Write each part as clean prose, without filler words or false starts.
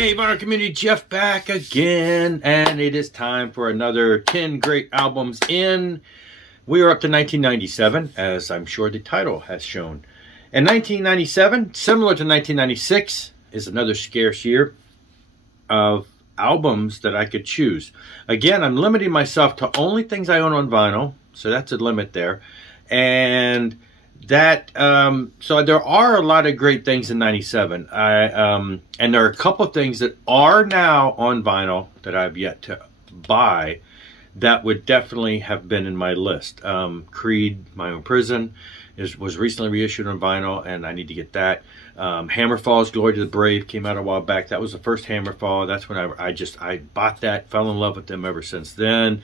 Hey, vinyl community, Jeff back again, and it is time for another 10 great albums in. We are up to 1997, as I'm sure the title has shown. And 1997, similar to 1996, is another scarce year of albums that I could choose. Again, I'm limiting myself to only things I own on vinyl, so that's a limit there. And that so there are a lot of great things in 97. And there are a couple of things that are now on vinyl that I've yet to buy that would definitely have been in my list. Creed, My Own Prison was recently reissued on vinyl, and I need to get that. Hammerfall's Glory to the Brave came out a while back. That was the first Hammerfall. That's when I bought that, fell in love with them ever since then.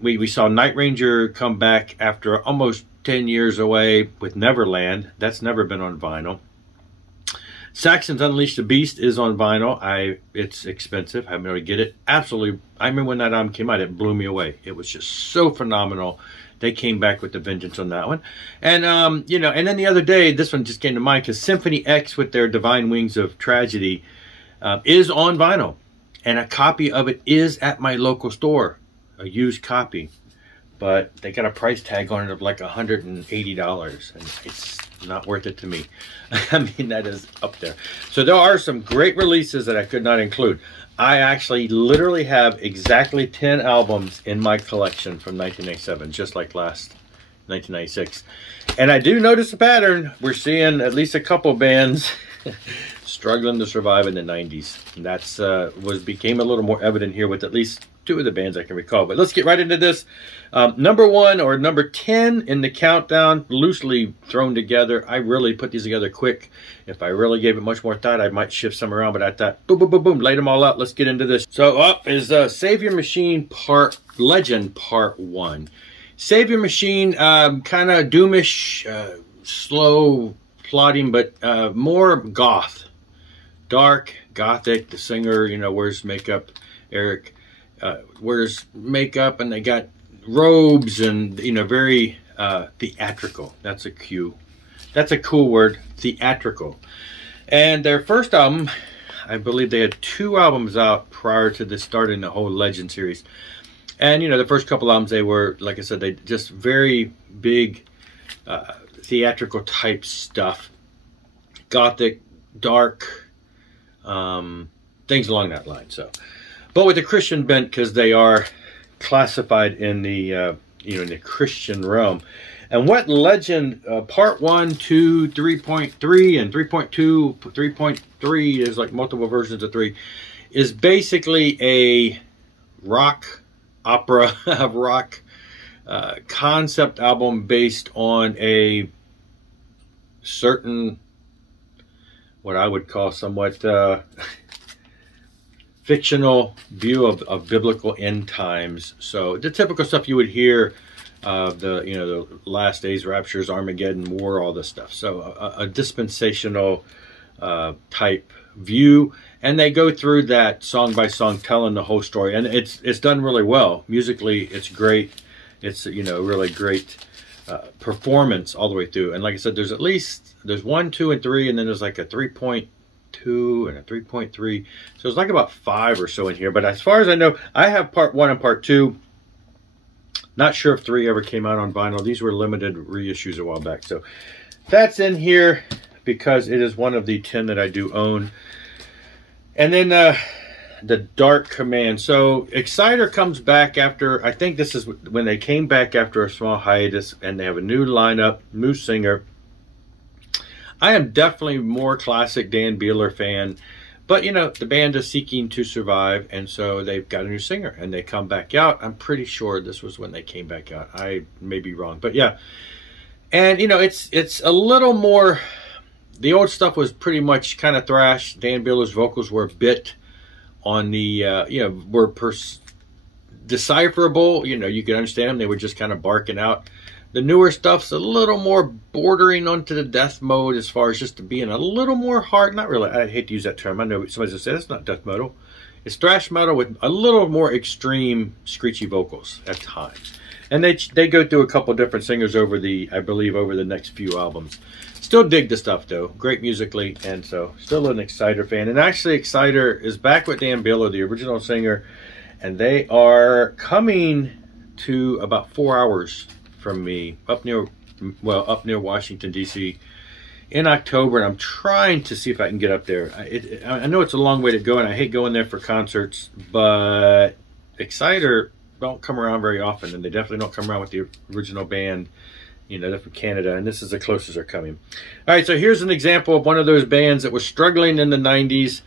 We saw Night Ranger come back after almost 10 years away with Neverland. That's never been on vinyl. Saxon's Unleash the Beast is on vinyl. It's expensive. I haven't been able to get it. Absolutely. I remember when that album came out, it blew me away. It was just so phenomenal. They came back with the vengeance on that one. And, you know, and then the other day, this one just came to mind because Symphony X with their Divine Wings of Tragedy is on vinyl. And a copy of it is at my local store, a used copy. But they got a price tag on it of like $180, and it's not worth it to me. I mean, that is up there. So there are some great releases that I could not include. I actually literally have exactly 10 albums in my collection from 1997, just like last 1996. And I do notice a pattern. We're seeing at least a couple bands struggling to survive in the 90s. And that's became a little more evident here with at least two of the bands I can recall. But let's get right into this. Number 1 or number 10 in the countdown, loosely thrown together. I really put these together quick. If I really gave it much more thought, I might shift some around, but I thought, boom, boom, boom, boom, laid them all out. Let's get into this. So up is SaviourMachine Legend Part 1. SaviourMachine, kind of doomish, slow plotting, but more goth. Dark, gothic. The singer, you know, wears makeup. Eric wears makeup, and they got robes, and, you know, very theatrical. That's a cool word, theatrical. And their first album, I believe they had 2 albums out prior to this starting the whole Legend series. And, you know, the first couple albums, they were, like I said, they just very big theatrical type stuff. Gothic, dark, things along that line. So, but with a Christian bent, because they are classified in the you know, in the Christian realm. And what Legend Part 1, 2, 3.3, and 3.2, 3.3 is like multiple versions of 3, is basically a rock opera, rock concept album based on a certain, what I would call somewhat fictional view of biblical end times. So the typical stuff you would hear of the, you know, the last days, raptures, Armageddon, war, all this stuff. So a dispensational type view, and they go through that song by song, telling the whole story, and it's done really well musically. It's great. It's, you know, really great performance all the way through. And like I said, there's 1, 2, and 3, and then there's like a 3.2 and a 3.3. So it's like about 5 or so in here. But as far as I know, I have Part 1 and Part 2. Not sure if 3 ever came out on vinyl. These were limited reissues a while back. So that's in here because it is one of the 10 that I do own. And then the Dark Command. So Exciter comes back after, I think this is when they came back after a small hiatus, and they have a new lineup, new singer. I am definitely more classic Dan Beehler fan, but, you know, the band is seeking to survive, and so they've got a new singer, and they come back out. I'm pretty sure this was when they came back out. I may be wrong, but yeah. And, you know, it's a little more, the old stuff was pretty much kind of thrash. Dan Beehler's vocals were a bit on the, you know, were decipherable. You know, you could understand them. They were just kind of barking out. The newer stuff's a little more bordering onto the death mode as far as just being a little more hard. Not really. I hate to use that term. I know somebody's just said it's not death metal. It's thrash metal with a little more extreme screechy vocals at times. And they go through a couple different singers over the, I believe, over the next few albums. Still dig the stuff though, great musically, and so still an Exciter fan. And actually, Exciter is back with Dan Bigelow, the original singer, and they are coming to about 4 hours from me, up near Washington D.C. in October, and I'm trying to see if I can get up there. I know it's a long way to go, and I hate going there for concerts, but Exciter don't come around very often, and they definitely don't come around with the original band. You know, they're from Canada, and this is the closest they're coming. All right, so here's an example of one of those bands that was struggling in the 90s.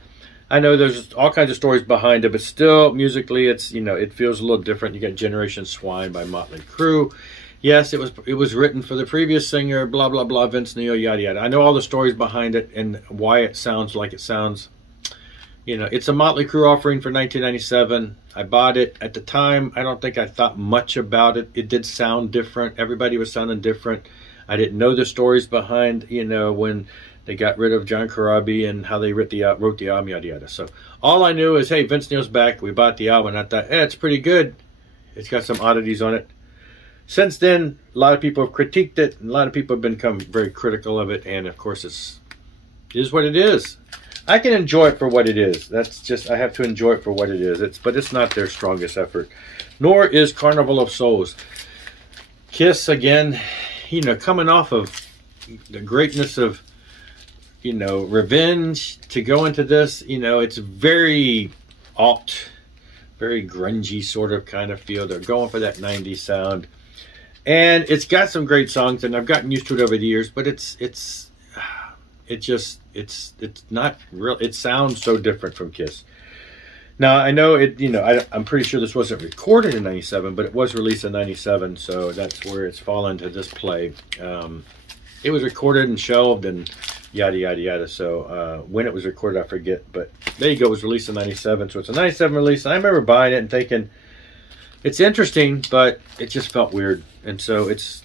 I know there's all kinds of stories behind it, but still, musically, it's, you know, it feels a little different. You got Generation Swine by MotleyCrue. Yes, it was written for the previous singer, blah, blah, blah, Vince Neil, yada, yada. I know all the stories behind it and why it sounds like it sounds. You know, it's a MotleyCrue offering for 1997. I bought it at the time. I don't think I thought much about it. It did sound different. Everybody was sounding different. I didn't know the stories behind, you know, when they got rid of John Corabi and how they wrote the album, yada, yada. So all I knew is, hey, Vince Neil's back. We bought the album. And I thought, it's pretty good. It's got some oddities on it. Since then, a lot of people have critiqued it. And a lot of people have become very critical of it. And, of course, it is what it is. I can enjoy it for what it is. That's just, I have to enjoy it for what it is. But it's not their strongest effort. Nor is Carnival of Souls. Kiss, again, you know, coming off of the greatness of, you know, Revenge, to go into this, you know, it's very alt, very grungy sort of kind of feel. They're going for that 90s sound. And it's got some great songs, and I've gotten used to it over the years, but it's not real. It sounds so different from Kiss. Now, I know it, you know, I'm pretty sure this wasn't recorded in 97, but it was released in 97, so that's where it's fallen to this play. It was recorded and shelved and yada, yada, yada. So when it was recorded, I forget. But there you go. It was released in 97, so it's a 97 release. And I remember buying it and thinking, it's interesting, but it just felt weird. And so it's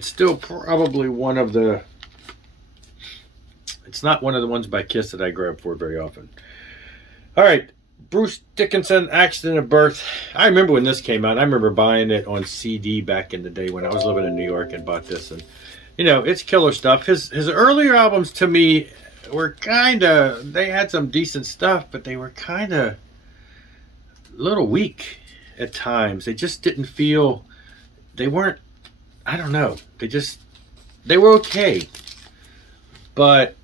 still probably one of the... It's not one of the ones by Kiss that I grab for very often. All right. Bruce Dickenson, Accident of Birth. I remember when this came out. I remember buying it on CD back in the day when I was living in New York and bought this. And, you know, it's killer stuff. His earlier albums to me were kind of, they had some decent stuff, but they were kind of a little weak at times. They just didn't feel, they weren't, I don't know. They were okay. But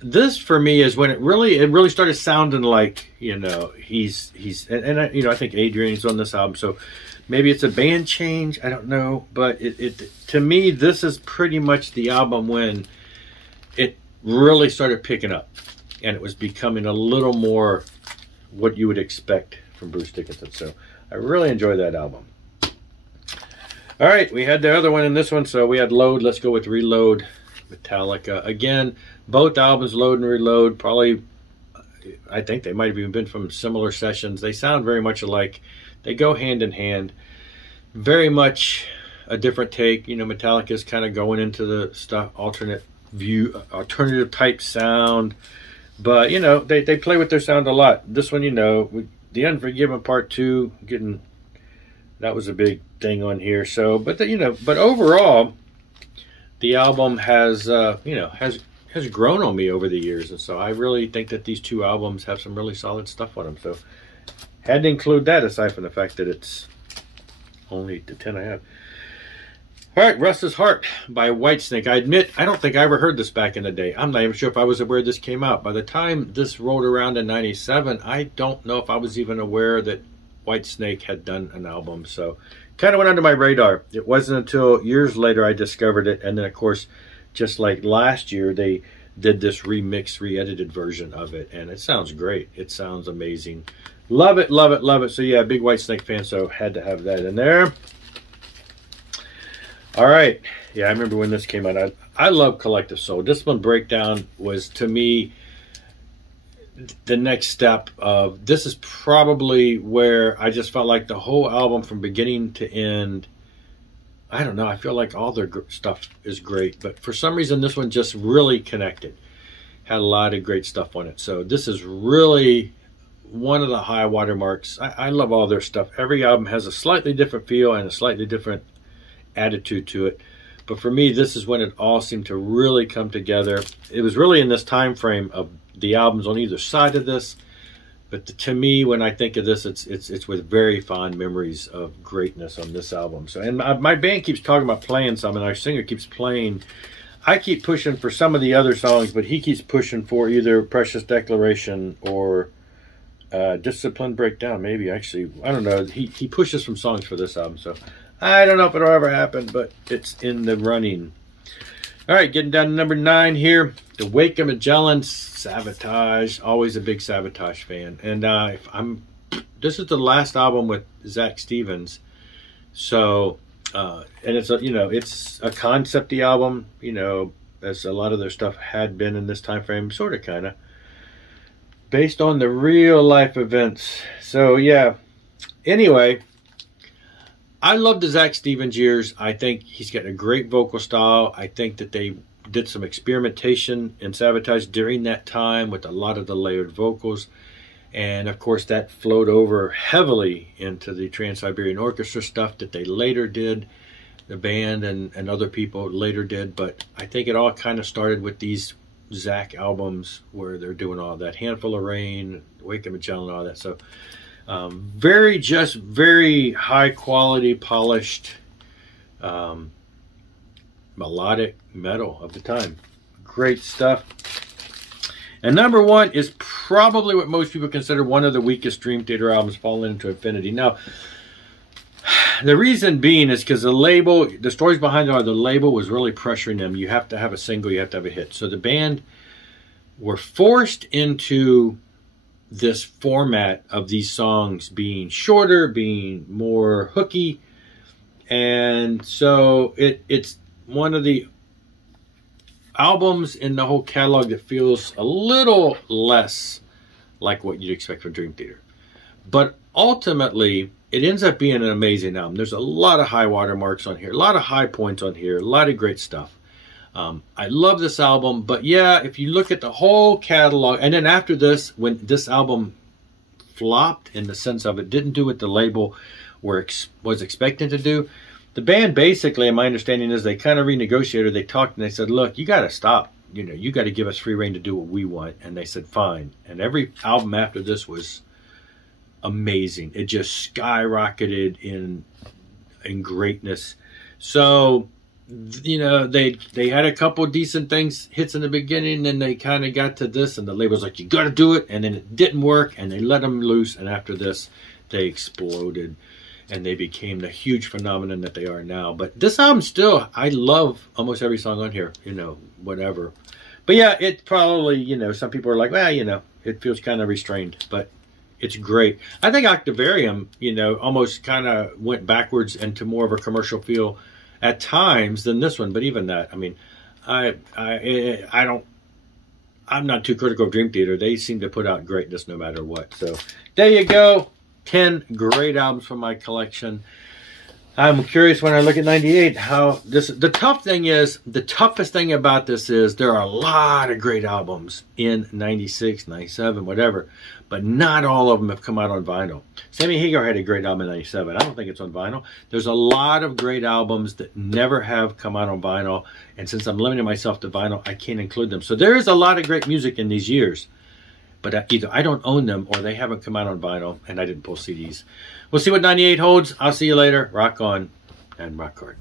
this for me is when it really started sounding like, you know, he's and you know, I think Adrian's on this album, so maybe it's a band change, I don't know, but it to me, this is pretty much the album when it really started picking up and it was becoming a little more what you would expect from Bruce Dickenson. So I really enjoyed that album. All right, we had the other one in this one, so we had Load. Let's go with Reload. Metallica. Again, both albums, Load and Reload, probably, I think they might have even been from similar sessions. They sound very much alike. They go hand in hand. Very much a different take. You know, Metallica is kind of going into the stuff, alternative type sound. But, you know, they play with their sound a lot. This one, you know, The Unforgiven Part 2, that was a big thing on here. So, but, you know, but overall, the album has, you know, has grown on me over the years. And so I really think that these two albums have some really solid stuff on them. So had to include that aside from the fact that it's only the 10 I have. All right, Russ's Heart by Whitesnake. I admit, I don't think I ever heard this back in the day. I'm not even sure if I was aware this came out. By the time this rolled around in 97, I don't know if I was even aware that Whitesnake had done an album. So kind of went under my radar. It wasn't until years later I discovered it. And then, of course, just like last year, they did this remix, re-edited version of it. And it sounds great. It sounds amazing. Love it, love it, love it. So, yeah, big Whitesnake fan, so had to have that in there. All right. Yeah, I remember when this came out. I love CollectiveSoul. This one breakdown was, to me, the next step of, this is probably where I just felt like the whole album from beginning to end, I don't know, I feel like all their stuff is great, but for some reason this one just really connected. Had a lot of great stuff on it. So this is really one of the high watermarks. I love all their stuff. Every album has a slightly different feel and a slightly different attitude to it. But for me, this is when it all seemed to really come together. It was really in this time frame of the albums on either side of this. But to me, when I think of this, it's with very fond memories of greatness on this album. So, and my band keeps talking about playing some, and our singer keeps playing. I keep pushing for some of the other songs, but he keeps pushing for either Precious Declaration or Discipline Breakdown. Maybe, actually, I don't know. He pushes some songs for this album, so I don't know if it'll ever happen, but it's in the running. All right, getting down to number 9 here. The Wake of Magellan, Savatage. Always a big Savatage fan. And this is the last album with Zach Stevens. So, and it's it's a concept-y album, as a lot of their stuff had been in this time frame, sort of, kind of, based on the real life events. So yeah. Anyway, I love the Zach Stevens years. I think he's got a great vocal style. I think that they did some experimentation in Savatage during that time with a lot of the layered vocals. And of course that flowed over heavily into the Trans-Siberian Orchestra stuff that they later did, the band and other people later did. But I think it all kind of started with these Zach albums where they're doing all that, Handful of Rain, Wake of Magellan, all that. So very high quality, polished, melodic metal of the time. Great stuff. And number 1 is probably what most people consider one of the weakest DreamTheater albums, falling into infinity. Now, the reason being is because the label, the stories behind it are the label was really pressuring them. You have to have a single, you have to have a hit. So the band were forced into this format of these songs being shorter, being more hooky. And so it's one of the albums in the whole catalog that feels a little less like what you'd expect from DreamTheater. But ultimately, it ends up being an amazing album. There's a lot of high watermarks on here, a lot of high points on here, a lot of great stuff. I love this album, but yeah, if you look at the whole catalog, and then after this, when this album flopped in the sense of it didn't do what the label was expecting to do, the band basically, and my understanding is they kind of renegotiated. They talked and they said, look, you got to stop. You got to give us free reign to do what we want. And they said, fine. And every album after this was amazing. It just skyrocketed in greatness. So, they had a couple decent hits in the beginning, and they kind of got to this, and the label's like, you got to do it. And then it didn't work, and they let them loose. And after this, they exploded. And they became the huge phenomenon that they are now. But this album still, I love almost every song on here, whatever. But yeah, it probably, some people are like, well, it feels kind of restrained. But it's great. I think Octavarium, almost kind of went backwards into more of a commercial feel at times than this one. But even that, I mean, I'm not too critical of DreamTheater. They seem to put out greatness no matter what. So there you go. 10 great albums from my collection. I'm curious when I look at 98 how this, the toughest thing about this is there are a lot of great albums in 96, 97, whatever, but not all of them have come out on vinyl. Sammy Hagar had a great album in 97. I don't think it's on vinyl. There's a lot of great albums that never have come out on vinyl, and since I'm limiting myself to vinyl, I can't include them. So there is a lot of great music in these years. But either I don't own them or they haven't come out on vinyl and I didn't pull CDs. We'll see what 98 holds. I'll see you later. Rock on and rock hard.